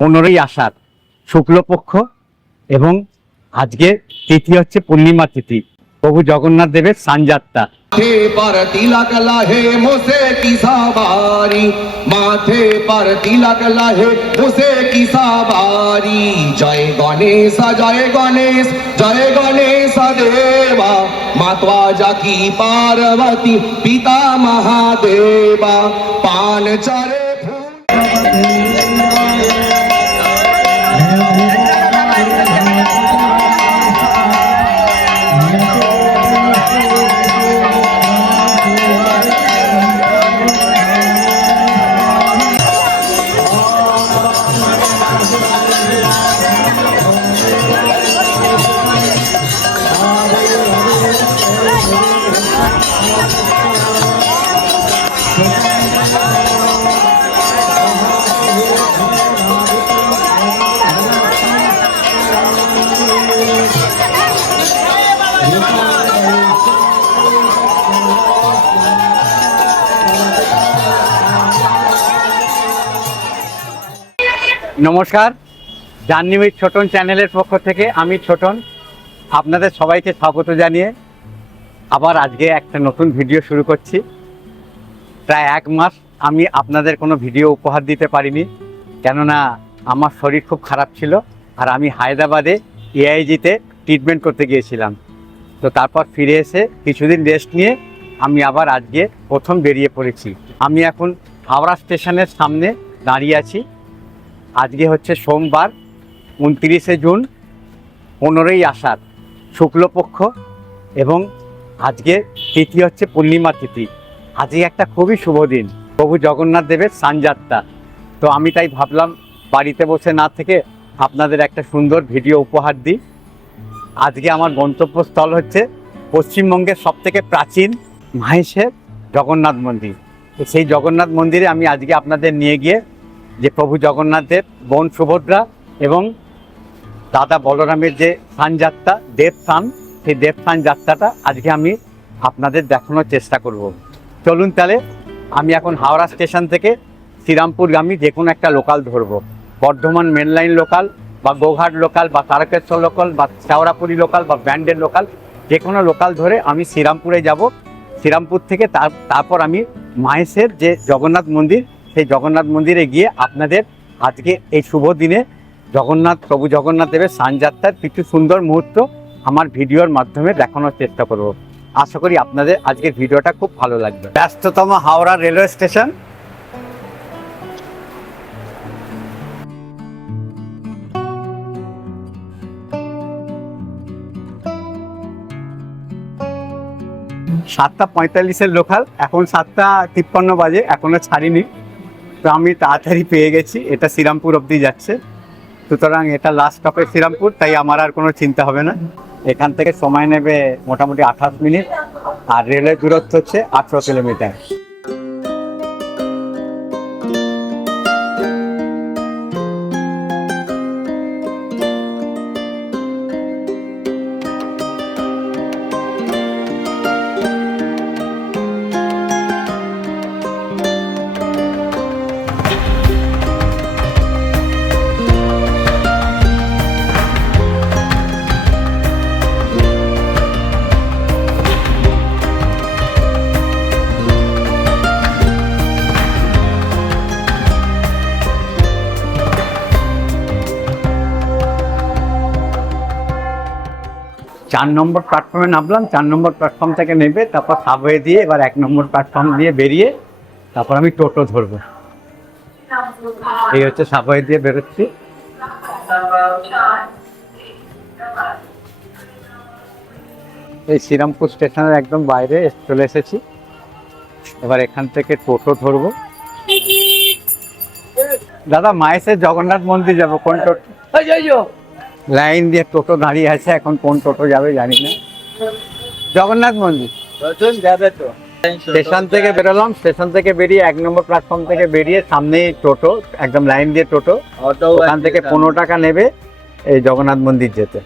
15ই আষাঢ় শুক্লপক্ষ এবং আজকে তিথি হচ্ছে পূর্ণিমা তিথি। প্রভু জগন্নাথ দেবের সানযাত্রা। माथे पर तिलक लहे मुझे की सवारी, माथे पर तिलक लहे मुझे की सवारी। जय गणेश जय गणेश जय गणेश देवा, माता जाकी पार्वती पिता महादेवा। पान चरे নমস্কার, জার্নি উইথ ছোটন চ্যানেলের পক্ষ থেকে আমি ছোটন আপনাদের সবাইকে স্বাগত জানিয়ে আবার আজকে একটা নতুন ভিডিও শুরু করছি। প্রায় 1 মাস আমি আপনাদের কোনো ভিডিও উপহার দিতে পারিনি, কেননা আমার শরীর খুব খারাপ ছিল আর আমি হায়দ্রাবাদে এআইজিতে ট্রিটমেন্ট করতে গিয়েছিলাম। তো তারপর ফিরে এসে কিছুদিন রেস্ট নিয়ে আমি আবার আজকে প্রথম বেরিয়ে পড়েছি। আমি এখন হাওড়া স্টেশনের সামনে দাঁড়িয়ে আছি। আজকে হচ্ছে সোমবার 29শে জুন, 15ই আষাঢ় শুক্লপক্ষ এবং আজকে তিথি হচ্ছে পূর্ণিমা তিথি। আজকে একটা খুবই শুভ দিন, প্রভু জগন্নাথ দেবের সানযাত্রা। তো আমি তাই ভাবলাম বাড়িতে বসে না থেকে আপনাদের একটা সুন্দর ভিডিও উপহার দিই। আজকে আমার গন্তব্যস্থল হচ্ছে পশ্চিমবঙ্গের সবথেকে প্রাচীন মাহেশের জগন্নাথ মন্দির। তো সেই জগন্নাথ মন্দিরে আমি আজকে আপনাদের নিয়ে গিয়ে যে প্রভু জগন্নাথের বোন সুভদ্রা এবং দাদা বলরামের যে সানযাত্রা দেবস্থান, সেই দেবস্থান যাত্রাটা আজকে আমি আপনাদের দেখানোর চেষ্টা করব। চলুন তাহলে আমি এখন হাওড়া স্টেশন থেকে শ্রীরামপুরগামী যে কোনো একটা লোকাল ধরবো। বর্ধমান মেন লাইন লোকাল বা গোঘাট লোকাল বা তারকেশ্বর লোকাল বা শেওড়াপুরি লোকাল বা ব্যান্ডেল লোকাল, যে কোনো লোকাল ধরে আমি শ্রীরামপুরে যাব। শ্রীরামপুর থেকে তারপর আমি মাহেশের যে জগন্নাথ মন্দির, সেই জগন্নাথ মন্দিরে গিয়ে আপনাদের আজকে এই শুভ দিনে প্রভু জগন্নাথ দেবের সানযাত্রার কিছু সুন্দর মুহূর্ত আমার ভিডিওর মাধ্যমে দেখানোর চেষ্টা করব। আশা করি আপনাদের আজকের ভিডিওটা খুব ভালো লাগবে। ব্যস্ততম হাওড়া রেলওয়ে স্টেশন। সাতটা 45-এর লোকাল, এখন 7:53 বাজে, এখনো ছাড়িনি। তো আমি তাড়াতাড়ি পেয়ে গেছি, এটা শ্রীরামপুর অবধি যাচ্ছে। সুতরাং এটা লাস্ট স্টপেজ শ্রীরামপুর, তাই আমার আর কোনো চিন্তা হবে না। এখান থেকে সময় নেবে মোটামুটি 28 মিনিট, আর রেলের দূরত্ব হচ্ছে 18 কিলোমিটার। 4 নম্বর প্ল্যাটফর্মে নামলাম। 4 নম্বর প্ল্যাটফর্ম থেকে নেবে, তারপর সাবওয়ে দিয়ে এবার 1 নম্বর প্ল্যাটফর্ম দিয়ে বেরিয়ে তারপর আমি টোটো ধরবো। এই হচ্ছে সাবওয়ে দিয়ে বেরোচ্ছি। এই শ্রীরামপুর স্টেশনের একদম বাইরে চলে এসেছি। এবার এখান থেকে টোটো ধরবো। দাদা, মাহেশের জগন্নাথ মন্দির যাবো, কোন টোটো? লাইন দিয়ে টোটো দাঁড়িয়ে আছে, এখন কোন টোটো যাবে জানি না। জগন্নাথ মন্দির যাবে তো। স্টেশন থেকে বেরোলাম, স্টেশন থেকে বেরিয়ে 1 নম্বর প্ল্যাটফর্ম থেকে বেরিয়ে সামনেই টোটো, একদম লাইন দিয়ে টোটো। ওখান থেকে 15 টাকা নেবে এই জগন্নাথ মন্দির যেতে।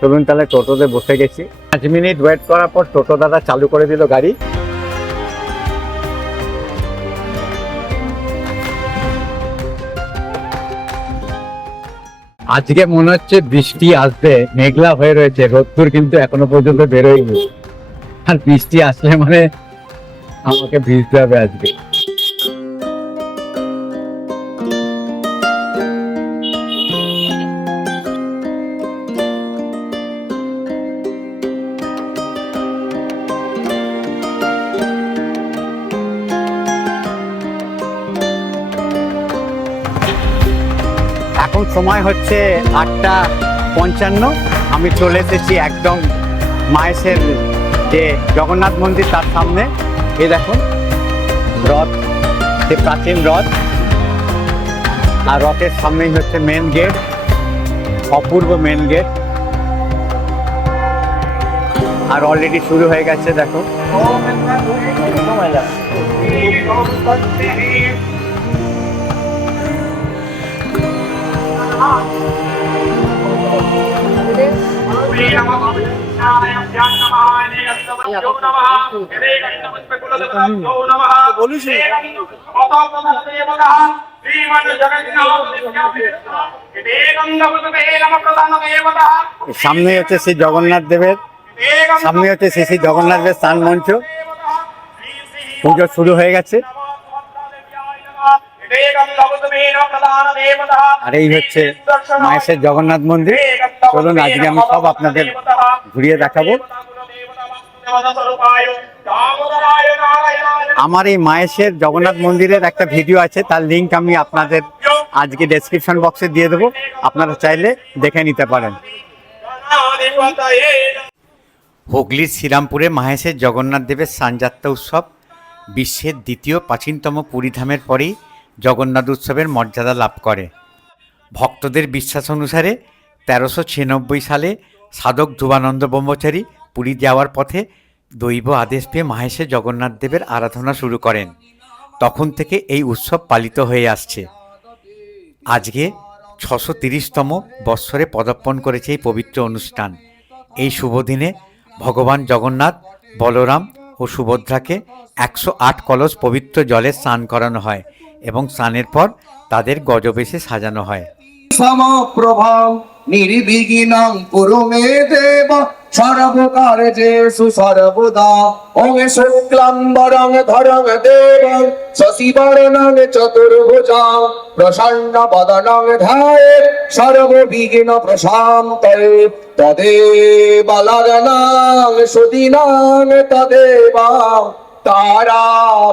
চলুন তাহলে টোটোতে বসে গেছি। 5 মিনিট ওয়েট করার পর টোটো দাদা চালু করে দিল গাড়ি। আজকে মনে হচ্ছে বৃষ্টি আসবে, মেঘলা হয়ে রয়েছে, রোদ্দুর কিন্তু এখনো পর্যন্ত বেরোয়নি। আর বৃষ্টি আসলে মানে আমাকে ভিজতে হবে আজকে। এখন সময় হচ্ছে 8:55। আমি চলে এসেছি একদম মায়ের যে জগন্নাথ মন্দির তার সামনে। এই দেখুন রথ, যে প্রাচীন রথ, আর রথের সামনেই হচ্ছে মেন গেট, অপূর্ব মেন গেট। আর অলরেডি শুরু হয়ে গেছে দেখো। সামনে হচ্ছে শ্রী জগন্নাথ দেবের, সামনে হচ্ছে শ্রী জগন্নাথ দেবের স্থান মঞ্চ। পুজো শুরু হয়ে গেছে। আর এই হচ্ছে মায়ের জগন্নাথ মন্দির। চলুন আজকে আমি সব আপনাদের ঘুরিয়ে দেখাবো। আমার এই মায়ের জগন্নাথ মন্দিরের একটা ভিডিও আছে, তার লিঙ্ক আমি আপনাদের আজকে ডেসক্রিপশন বক্সে দিয়ে দেবো, আপনারা চাইলে দেখে নিতে পারেন। হুগলির শ্রীরামপুরে মাহেশের জগন্নাথ দেবের স্নানযাত্রা উৎসব বিশ্বের দ্বিতীয় প্রাচীনতম পুরীধামের পরেই জগন্নাথ উৎসবের মর্যাদা লাভ করে। ভক্তদের বিশ্বাস অনুসারে 1396 সালে সাধক ধ্রুবানন্দ ব্রহ্মচারী পুরী যাওয়ার পথে দৈব আদেশ পেয়ে মাহেশের জগন্নাথ দেবের আরাধনা শুরু করেন। তখন থেকে এই উৎসব পালিত হয়ে আসছে। আজকে 630তম বৎসরে পদার্পণ করেছে এই পবিত্র অনুষ্ঠান। এই শুভ দিনে ভগবান জগন্নাথ, বলরাম ও সুভদ্রাকে 108 কলস পবিত্র জলে স্নান করানো হয় এবং স্নানের পর তাদের গজবেশে সাজানো হয়। সমপ্রভাং নির্বিঘ্নং কুরু মে দেব সর্বকার্যেষু সর্বদা। ওং শুক্লাম্বরং ধরং দেবং শশিবর্ণং চতুর্ভুজং প্রসন্নবদনং ধ্যায়েৎ সর্ববিঘ্ন প্রশান্তয়ে। তদেব লগ্নাং সুদিনাং তদেব तारा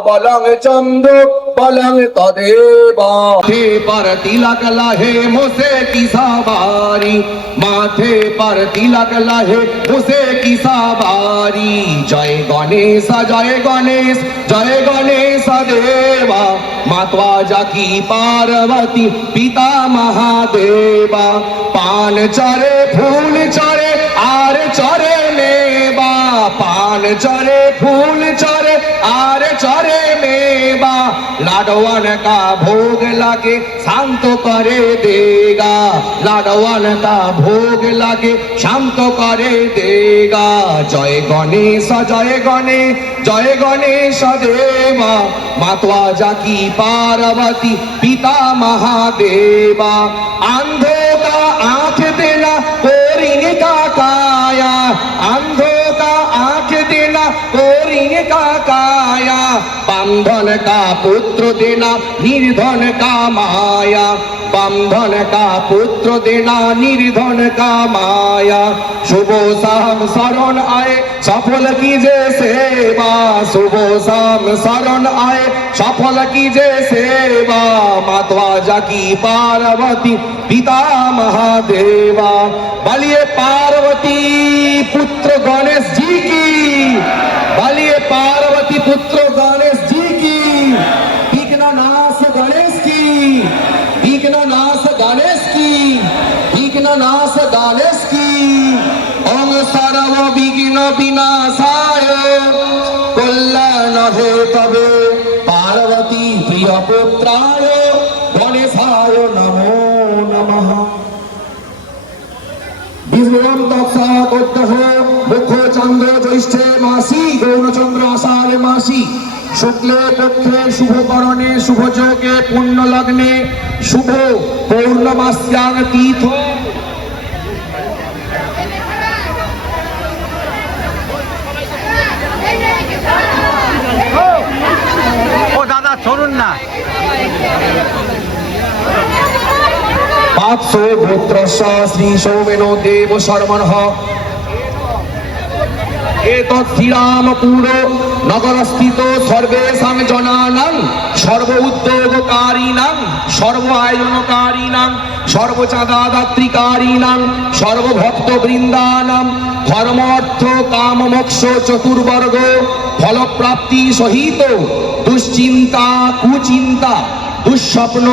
बलंग चंद्र बलंग तदेवा। माथे पर तिलक लहे मुझसे की सवारी, माथे पर तिलक लहे मुझसे की सवारी। जय गणेश जय गणेश जय गणेश देवा। मातवा जाकी पार्वती पिता महादेवा। पान चरे फूल चरे आर चरे मेवा। पान चरे फूल चरे आर चरे मेवा। लाडवान का भोग लागे शांत करे देगा। लाडवान का भोग लागे शांत करे देगा। जय गणेश जय गणेश जय गणेश देवा। मातवा जाकी पार्वती पिता महादेवा। अंधों का आंख देना कोरिंग का काया। अंधों का आंख देना कोरिंग का काया। बंधन का पुत्र देना निर्धन का माया। बंधन का पुत्र देना निर्धन का माया। शुभ शाम शरण आए सफल कीजे सेवा। शुभ शाम शरण आए सफल कीजे सेवा। मातवा जाकी पार्वती पिता महादेवा। बलिए पार्वती पुत्र गणेश जी की। बलिए पार्वती पुत्र गणेश जी की। विघ्न नाश गणेश की। विघ्न नाश गणेश की। विघ्न नाश गणेश की। ओम सर्व विघ्न विनाशाय कल्याण हेतवे पार्वती प्रिय पुत्राय गणेशाय नमो नमः। বিষ্ণুরম তৎসাৎ মুখ্য চন্দ্র জ্যৈষ্ঠে মাসি গৌরচন্দ্র আষাঢ়ে মাসি শুক্লে পক্ষে শুভকরণে শুভযোগে পুণ্য লগ্নে শুভ পৌর্ণমাস্যাং তীর্থ সরুন না। পাঁচশো পুত্রস্য শ্রী সৌমেন দেব শর্মণঃ এতৎ শ্রীরামপুর নগরস্থিত সর্বেষাং জনানাং সর্ব উদ্যোগকারীণাং সর্ব আয়োজনকারীণাং সর্বচাঁদাদাত্রীকারীণাং সর্বভক্তবৃন্দানাং ধর্ম অর্থ কাম মোক্ষ চতুর্বর্গ ফলপ্রাপ্তি সহিত দুশ্চিন্তা কুচিন্তা দুঃস্বপ্ন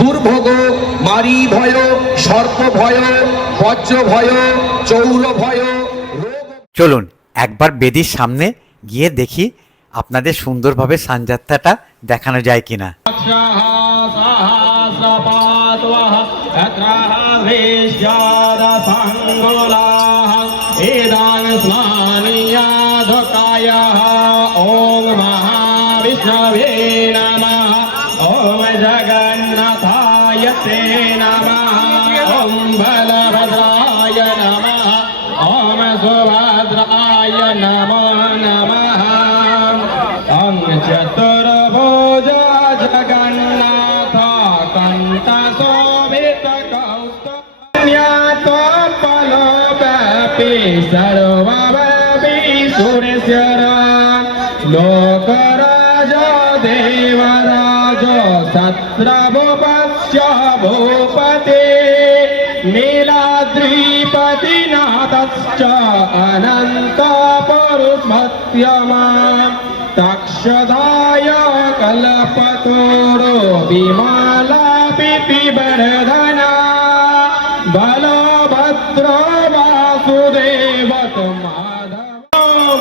দুর্ভোগ মারি ভয় সর্প ভয় বজ্র ভয় চৌর ভয় রোগ। চলুন একবার বেদির সামনে গিয়ে দেখি আপনাদের সুন্দরভাবে সানযাত্রাটা দেখানো যায় কিনা। ওম মহাবিষ্ণবে নমঃ ওম জগন্নাথায় তে নমঃ ওম বলভদ্রায় নমঃ ওম সুভদ্রায় নমো নমঃ ওম চতুর্ভুজ জগন্নাথ কণ্ঠ শোভিত কৌস্তুভ্যাত ফলব্যাপী সর্বব্যাপী সুরেশ্বর লোকরাজ দেবরাজ সত্রভূপস্য ভূপতে নীলাদ্রিপতিনাথশ্চ অনন্ত পরুষ্মত্যমা তক্ষদায় কল্পতরো বিমলা পিপিবর্ধনা বলভদ্র বাসুদেব মাধব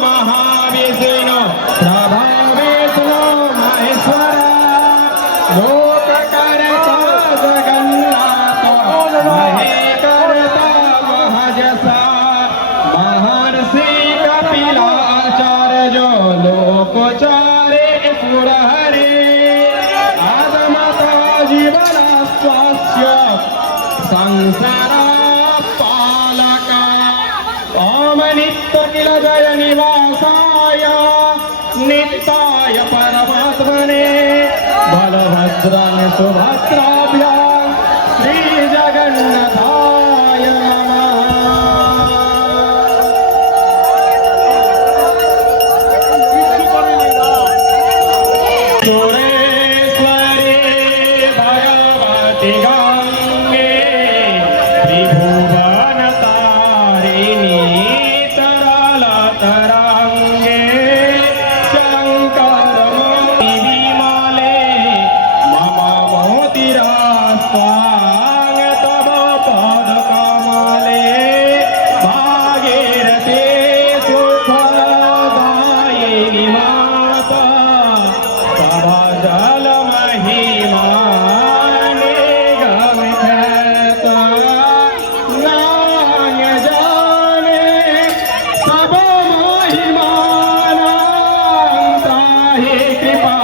মহাবিষ্ণু প্রভাবিষ্ণু মহেশ্বর লোককर्ता जगन्नाथ महेकर्ता महजसा महर्षि कपिलाचार्य लोकचारे सुरहरे आदमता जीवनस्वास्य संसार पालका ओम नित्य किल जय निवासाय नित्याय परमात्मने बलभद्राय सुभद्राभ्यां श्री जगन्नाथाय नमः। सुरेश्वरी भगवती गंगे त्रिभुवनतारिणी तरलतरंगे विमले मम मोतिरास्त्वां तव पदकमले भागीरथे सुफलदायिनी माता तव जलमहिमाने गमितता नान्य जाने तव महिमानां त्राहि कृपा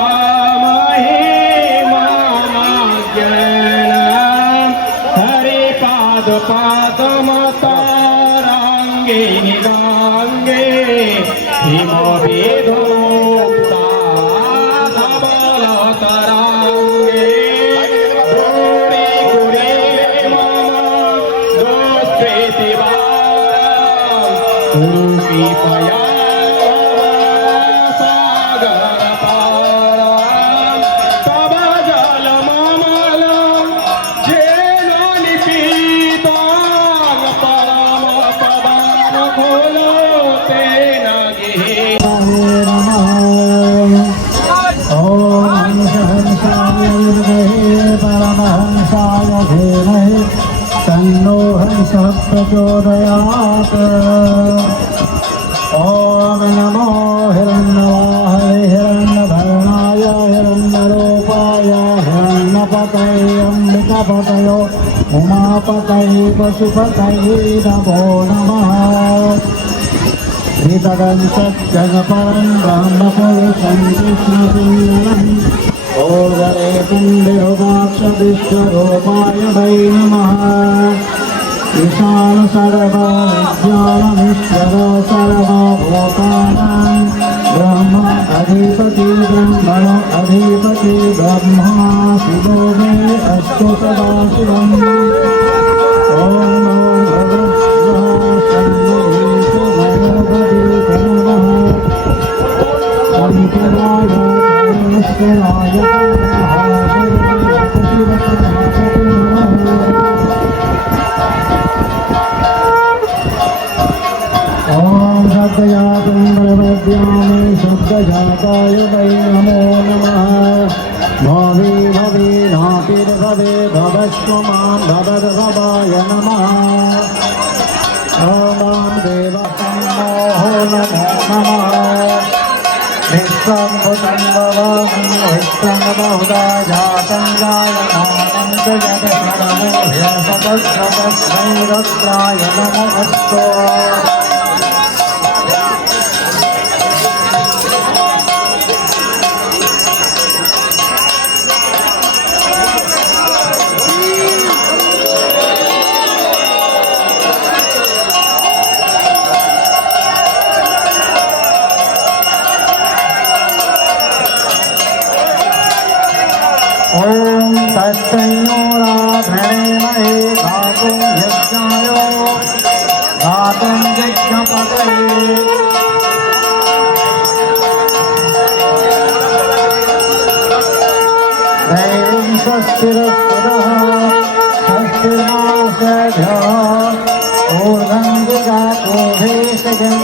पादमतारांगे निगांगे हिमवेदोक्ता धवलतरांगे गौरी गुरे मम दोस्त्वेति वारं कृपया सागर पारं तव जलममलं जेन निपीतं परम पदं खोलो तेन गिहि। परमहंसाय धीमहि तन्नो हंसः प्रचोदयात्। ॐ नमो हिरण्यवाहवे हिरण्यवर्णाय हिरण्यरूपाय हिरण्यपतये अम्बिकापतयो उमापतये पशुपतये नमो नमः। श्रीतगं सत्यगपरं ब्रह्मपुरुषं कृष्णपिङ्गलम् ओर्वरे पुण्डिरुपाक्षविश्वरूपाय वै नमः। ईशान सर्वविद्यानमीश्वर सर्वभूतानां ब्रह्म अधिपति ब्रह्मण अधिपति ब्रह्मा शिवो मे अस्तु सदा शिवम् ॐ नमो भगवते नमः शङ्कराय परमेश्वराय ॐ सद्यातं प्रपद्यामि शुद्धजाताय वै नमो नमः भवे भवे नातिर्भवे भवस्व मां भवद्भवाय नमः ॐ देवसम्मोहो नमो नमः विश्वं भूतं भवामि विश्वं बहुधा जातं जायमानं च जगत्सर्वो ह्यसतस्मै नमोऽस्तु ॐ तत्संयोराधनेमहे गातुं यज्ञाय गातुं यज्ञपतये दैवीं स्वस्तिरस्वरः स्वस्तिर्मासेभ्यः ऊर्ध्वं दिगातो भेषजं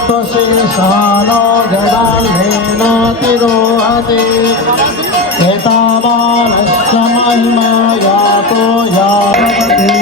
कोदाभितत्त्वशेषानो जडाल्लेनातिरोहति एतावानस्य महिमा यातो यावति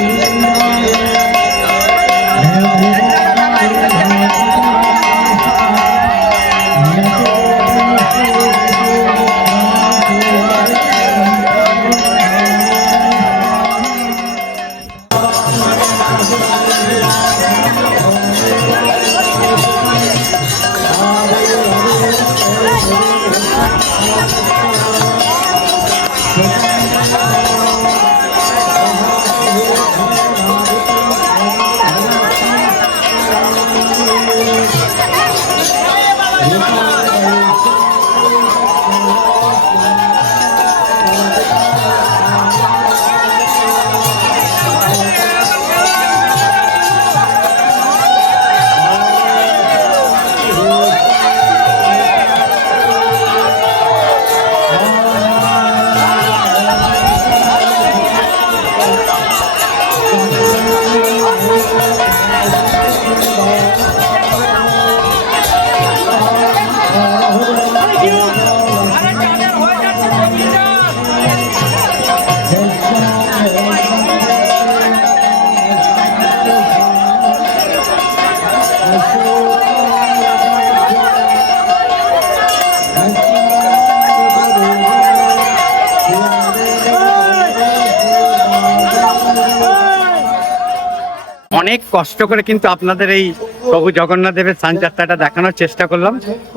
অনেক কষ্ট করে কিন্তু আপনাদের এই প্রভু জগন্নাথ দেবের সানযাত্রাটা দেখানোর চেষ্টা করলাম।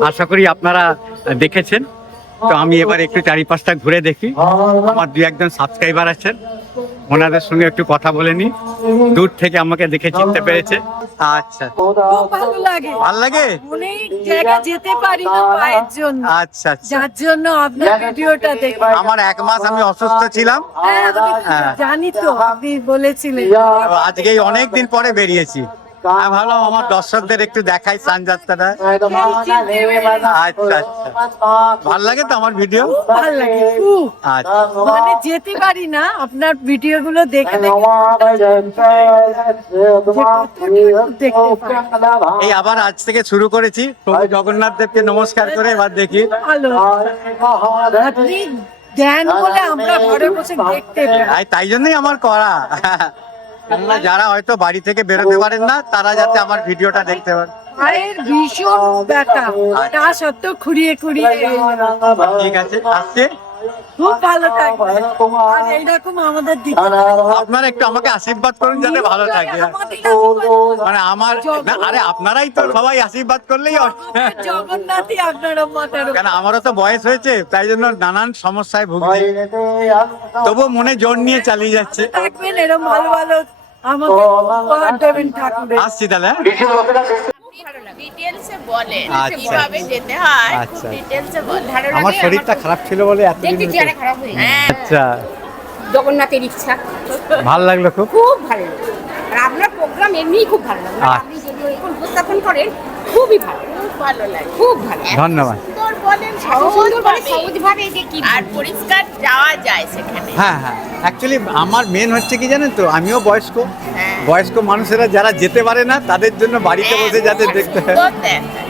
আশা করি আপনারা দেখেছেন। তো আমি এবার একটু চারিপাশটা ঘুরে দেখি। আমার দু একজন সাবস্ক্রাইবার আছেন, ওনাদের সঙ্গে একটু কথা বলে নি। দূর থেকে আমাকে দেখে চিনতে পেরেছে। আচ্ছা, খুব ভালো লাগে। ভালো লাগে? অনেক জায়গা যেতে পারি না পায়ের জন্য। আচ্ছা আচ্ছা। যার জন্য আপনার ভিডিওটা দেখি। আমার 1 মাস আমি অসুস্থ ছিলাম। হ্যাঁ, হ্যাঁ। জানি তো, আপনি বলেছিলেন। তো আজকেই অনেক দিন পরে বেরিয়েছি। আমি ভাবলাম আমার দর্শকদের একটু দেখাই সানযাত্রাটা। আচ্ছা আচ্ছা, ভালো লাগে তো আমার ভিডিও? খুব ভালো লাগে খুব। আচ্ছা, মানে যেতে পারি না, আপনার ভিডিও গুলো দেখে দেখে এই আবার আজ থেকে শুরু করেছি প্রভু জগন্নাথ দেবকে নমস্কার করে এবার দেখি। ভালো। আপনি দেন বলে আমরা ঘরে বসে দেখতে পাই। তাই জন্যই আমার করা। কেননা যারা হয়তো বাড়ি থেকে বেরোতে পারেন না, তারা যাতে আমার ভিডিওটা দেখতে পারে। পায়ের ভীষণ ব্যথা, তা সত্ত্বেও খুঁড়িয়ে খুঁড়িয়ে। ঠিক আছে, আসছে। খুব ভালো থাকবে আর এইরকম আমাদের দিকে আপনারা একটু আমাকে আশীর্বাদ করুন যাতে ভালো থাকে। আমাদের আশীর্বাদ মানে আমার না, আরে আপনারাই তো সবাই আশীর্বাদ করলেই হয়। জগন্নাথই আপনারা মাতার কেন আমারও তো বয়স হয়েছে, তাই জন্য নানান সমস্যায় ভুগছি, তবুও মনে জোর নিয়ে চালিয়ে যাচ্ছে। থাকবেন এরকম ভালো ভালো আমাকে উপহার দেবেন ঠাকুরের। আসছি তাহলে, হ্যাঁ? ডিটেলসে বলেন আচ্ছা। কিভাবে যেতে হয়, খুব আচ্ছা। ডিটেলসে বলেন। আমার শরীরটা খারাপ ছিল বলে এতদিন দেখতে হতো। চেহারা খারাপ হয়ে হ্যাঁ, আচ্ছা, জগন্নাথের ইচ্ছা ভালো লাগলো খুব। খুব ভালো লাগে। আর আপনার প্রোগ্রাম এমনিই খুব ভালো লাগে আচ্ছা। আপনি যেগুলো এখন উপস্থাপন করেন খুবই ভালো, খুব ভালো লাগে। খুব ভালো। ধন্যবাদ। সুন্দর বলেন, এত সুন্দর করে সহজভাবে। সহজভাবে যে কি আর পরিষ্কার যাওয়া যায় সেখানে। হ্যাঁ হ্যাঁ, অ্যাকচুয়ালি আমার মেন হচ্ছে কি জানেন তো, আমিও বয়স্ক, হ্যাঁ। বয়স্ক মানুষেরা যারা যেতে পারে না তাদের জন্য বাড়িতে বসে যাতে খুব দেখতে হয়। সুন্দর দেখায়।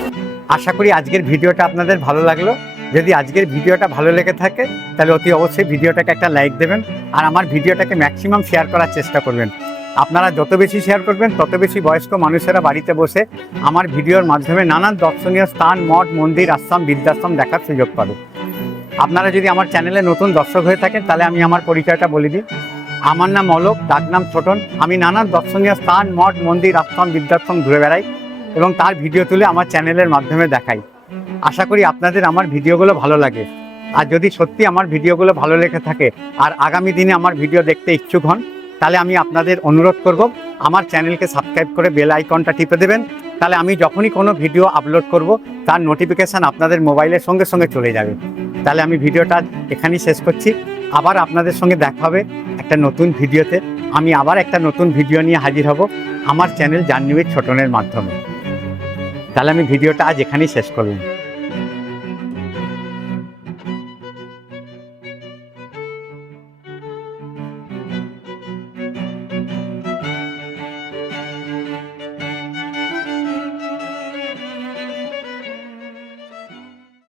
আশা করি আজকের ভিডিওটা আপনাদের ভালো লাগলো। যদি আজকের ভিডিওটা ভালো লেগে থাকে তাহলে অতি অবশ্যই ভিডিওটাকে একটা লাইক দেবেন, আর আমার ভিডিওটাকে ম্যাক্সিমাম শেয়ার করার চেষ্টা করবেন। আপনারা যত বেশি শেয়ার করবেন তত বেশি বয়স্ক মানুষেরা বাড়িতে বসে আমার ভিডিওর মাধ্যমে নানান দর্শনীয় স্থান, মঠ, মন্দির, আশ্রম, বৃদ্ধাশ্রম দেখার সুযোগ পাবে। আপনারা যদি আমার চ্যানেলে নতুন দর্শক হয়ে থাকেন তাহলে আমি আমার পরিচয়টা বলে দিই। আমার নাম অলোক, ডাক নাম ছোটন। আমি নানান দর্শনীয় স্থান, মঠ, মন্দির, আশ্রম, বৃদ্ধাশ্রম ঘুরে বেড়াই এবং তার ভিডিও তুলে আমার চ্যানেলের মাধ্যমে দেখাই। আশা করি আপনাদের আমার ভিডিওগুলো ভালো লাগে। আর যদি সত্যি আমার ভিডিওগুলো ভালো লেগে থাকে আর আগামী দিনে আমার ভিডিও দেখতে ইচ্ছুক হন, তাহলে আমি আপনাদের অনুরোধ করব আমার চ্যানেলকে সাবস্ক্রাইব করে বেল আইকনটা টিপে দেবেন। তাহলে আমি যখনই কোনো ভিডিও আপলোড করব তার নোটিফিকেশান আপনাদের মোবাইলের সঙ্গে সঙ্গে চলে যাবে। তাহলে আমি ভিডিওটা এখানেই শেষ করছি। আবার আপনাদের সঙ্গে দেখা হবে একটা নতুন ভিডিওতে। আমি আবার একটা নতুন ভিডিও নিয়ে হাজির হব আমার চ্যানেল জার্নি উইথ ছোটনের মাধ্যমে। তাহলে আমি ভিডিওটা আজ এখানেই শেষ করলাম।